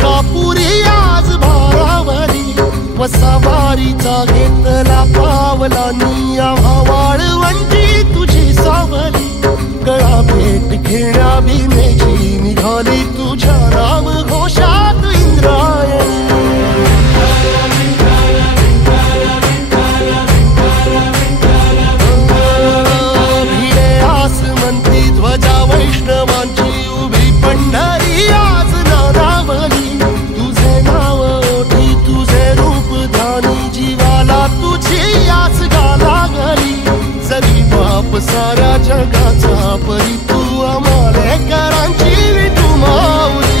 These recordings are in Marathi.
कापुरी आज भारावली वसावारीचा घेतला पावला निया वाळवंटी तुझी सावली गळा भेट घेण्या भीमेची निघाली तुझ्या राम घोषात इंद्रायणी भिडे आसमंती ध्वजा वैष्णवांची उभी पंढरी आज नादावली तुझे नाव ओठी तुझे रूप ध्यानी जीवाला तुझी आस गाला गली जरी बाप साऱ्या जगाचा परी तू आमालेकरांची विठू माऊली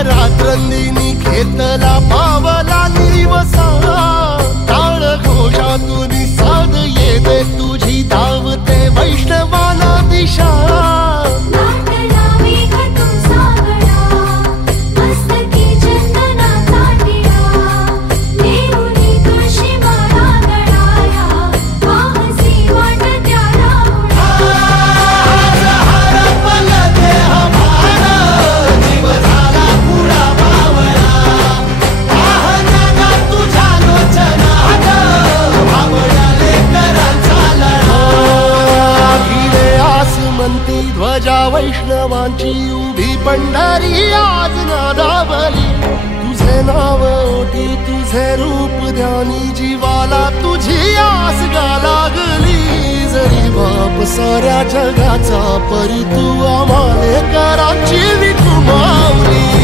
रात्रंदिनी घेतला पावला निवसा टाळ घोषातून साध येते तुझी धावते वैष्णवाला दिशा ध्वजा वैष्णवांची उभी पंढरी आज नादावली तुझे नाव ओठी तुझे रूप ध्यानी जीवाला तुझी आस गा लागली जरी बाप साऱ्या जगाचा परी तू आमालेकरांची विठू माऊली